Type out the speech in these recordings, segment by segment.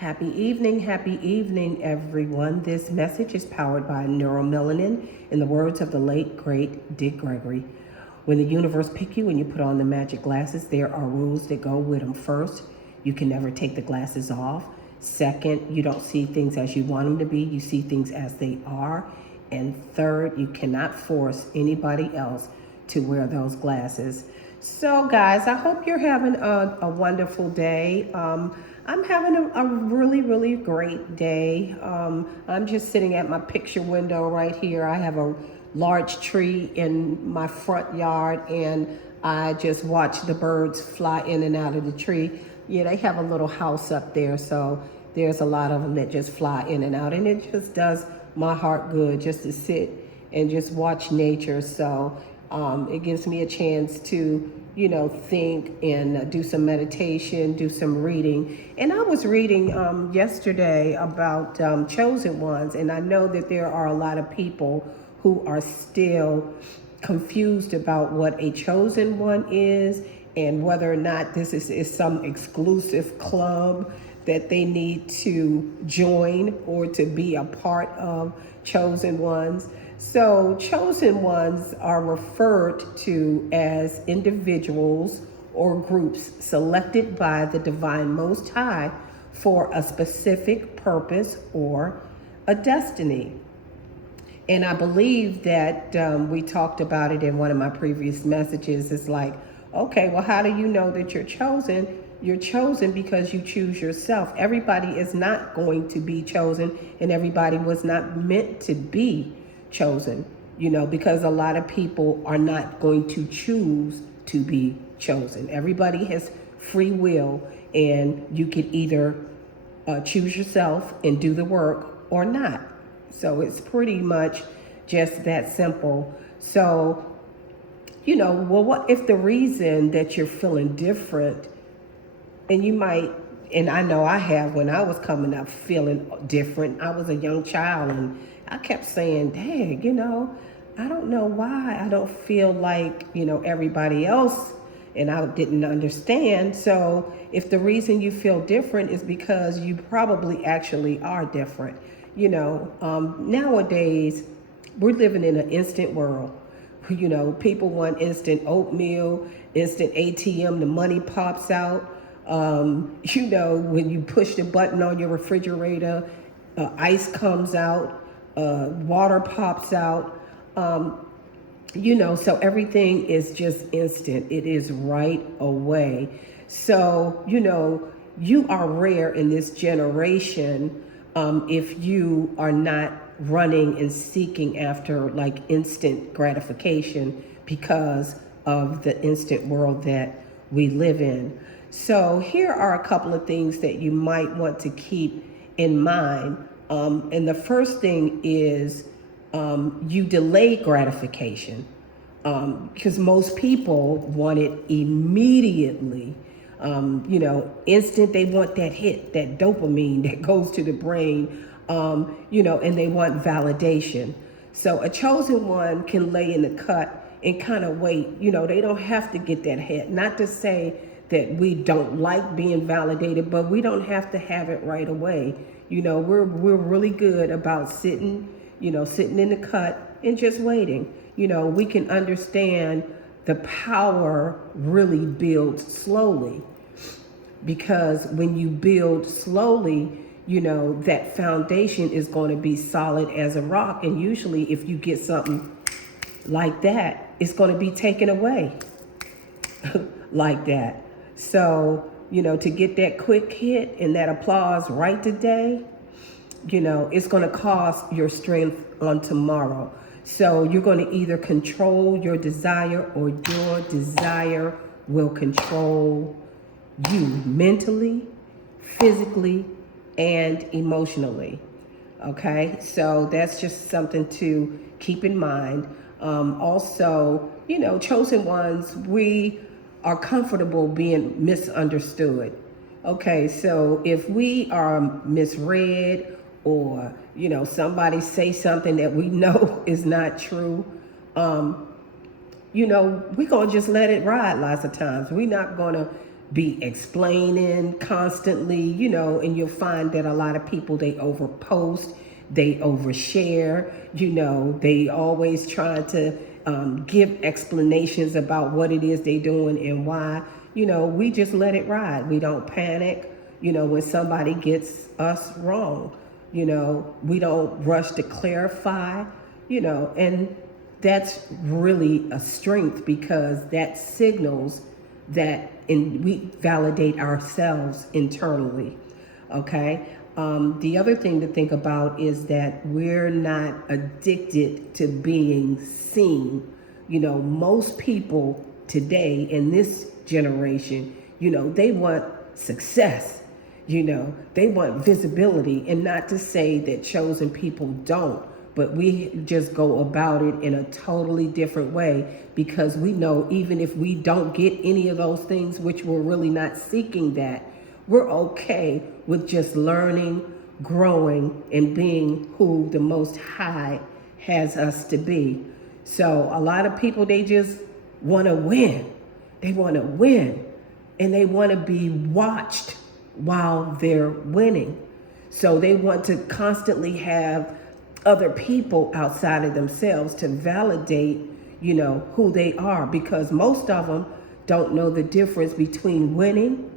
Happy evening, everyone. This message is powered by neuromelanin, in the words of the late, great Dick Gregory. When the universe pick you and you put on the magic glasses, there are rules that go with them. First, you can never take the glasses off. Second, you don't see things as you want them to be. You see things as they are. And third, you cannot force anybody else to wear those glasses. So, guys, I hope you're having a wonderful day. I'm having a really great day. I'm just sitting at my picture window right here. I have a large tree in my front yard, and I just watch the birds fly in and out of the tree. Yeah, they have a little house up there, so there's a lot of them that just fly in and out, and it just does my heart good just to sit and just watch nature. So it gives me a chance to, think and do some meditation, do some reading. And I was reading yesterday about chosen ones, and I know that there are a lot of people who are still confused about what a chosen one is and whether or not this is some exclusive club that they need to join or to be a part of chosen ones. So chosen ones are referred to as individuals or groups selected by the Divine Most High for a specific purpose or a destiny. And I believe that we talked about it in one of my previous messages. It's like, okay, well, how do you know that you're chosen? You're chosen because you choose yourself. Everybody is not going to be chosen, and everybody was not meant to be chosen, because a lot of people are not going to choose to be chosen. Everybody has free will, and you could either choose yourself and do the work or not. So it's pretty much just that simple. So, well, what if the reason that you're feeling different, and you might, and I know I have when I was coming up feeling different. I was a young child, and I kept saying, dang, I don't know why I don't feel like, everybody else, and I didn't understand. So if the reason you feel different is because you probably actually are different. Nowadays, we're living in an instant world. People want instant oatmeal, instant ATM, the money pops out. When you push the button on your refrigerator, ice comes out, water pops out, so everything is just instant. It is right away. So, you are rare in this generation if you are not running and seeking after like instant gratification because of the instant world that we live in. So here are a couple of things that you might want to keep in mind. And the first thing is you delay gratification because most people want it immediately. Instant, they want that hit, that dopamine that goes to the brain, and they want validation. So a chosen one can lay in the cut and kind of wait. They don't have to get that hit. Not to say that we don't like being validated, but we don't have to have it right away. We're really good about sitting in the cut and just waiting. We can understand the power really builds slowly, because when you build slowly, that foundation is going to be solid as a rock. And usually if you get something like that, it's going to be taken away like that. So, to get that quick hit and that applause right today, it's going to cost your strength on tomorrow. So you're going to either control your desire, or your desire will control you mentally, physically, and emotionally. Okay, so that's just something to keep in mind. Also, chosen ones, we are comfortable being misunderstood. Okay, so if we are misread, or somebody say something that we know is not true, we're gonna just let it ride lots of times. We're not gonna be explaining constantly, and you'll find that a lot of people, they overpost, they overshare, they always try to give explanations about what it is they're doing and why. We just let it ride. We don't panic, when somebody gets us wrong. We don't rush to clarify, and that's really a strength, because that signals that we validate ourselves internally. Okay. The other thing to think about is that we're not addicted to being seen. Most people today in this generation, they want success. They want visibility, and not to say that chosen people don't, but we just go about it in a totally different way, because we know even if we don't get any of those things, which we're really not seeking that, we're okay with just learning, growing, and being who the Most High has us to be. So a lot of people, they just want to win. They want to win, and they want to be watched while they're winning. So they want to constantly have other people outside of themselves to validate, who they are, because most of them don't know the difference between winning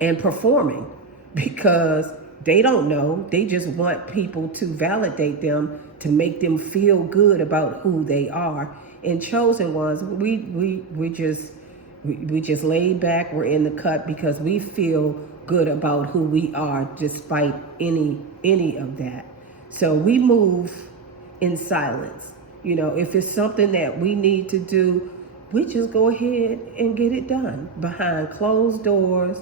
and performing, because they don't know. They just want people to validate them, to make them feel good about who they are. And chosen ones, we just laid back. We're in the cut because we feel good about who we are, despite any of that. So we move in silence. If it's something that we need to do, we just go ahead and get it done behind closed doors,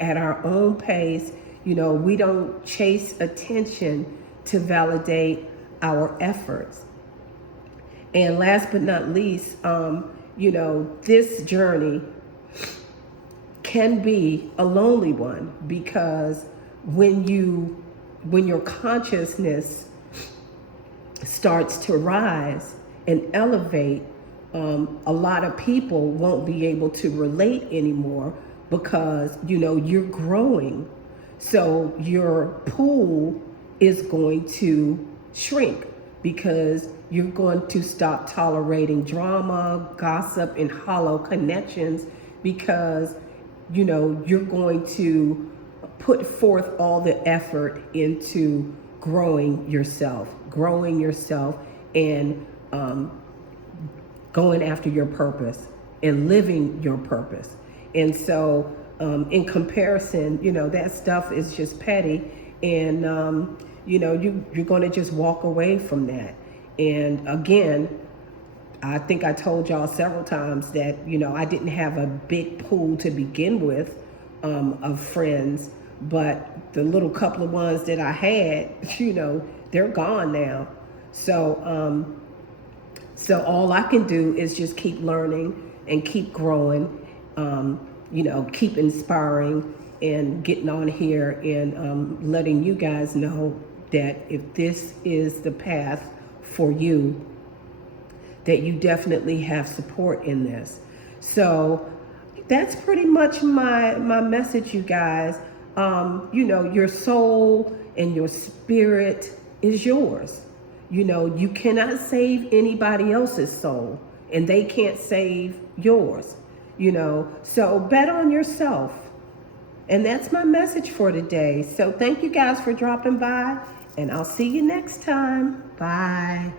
at our own pace. We don't chase attention to validate our efforts. And last but not least, this journey can be a lonely one, because when your consciousness starts to rise and elevate, a lot of people won't be able to relate anymore, because you're growing. So your pool is going to shrink, because you're going to stop tolerating drama, gossip, and hollow connections, because you're going to put forth all the effort into growing yourself, and going after your purpose and living your purpose. And so in comparison, that stuff is just petty, and you're going to just walk away from that. And again, I think I told y'all several times that I didn't have a big pool to begin with of friends, but the little couple of ones that I had, they're gone now. So all I can do is just keep learning and keep growing, keep inspiring, and getting on here and letting you guys know that if this is the path for you, that you definitely have support in this. So that's pretty much my message, you guys. Your soul and your spirit is yours. You cannot save anybody else's soul, and they can't save yours. So bet on yourself. And that's my message for today. So thank you guys for dropping by, and I'll see you next time. Bye.